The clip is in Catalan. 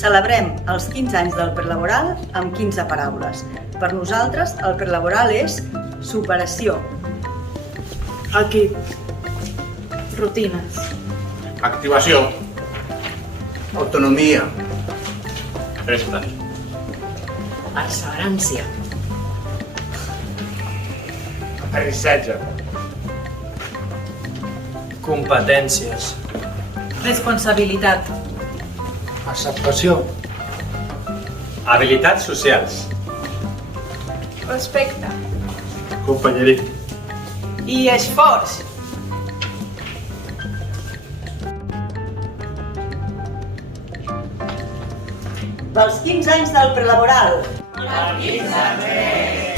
Celebrem els 15 anys del prelaboral amb 15 paraules. Per nosaltres, el prelaboral és superació, Equip. Rutines. Activació. Autonomia. Festes. Perseverància. Aterrissatge. Competències. Responsabilitat. Acceptació. Habilitats socials. Respecte. Companyerisme. I esforç. Pels 15 anys del prelaboral. Per 15 anys més!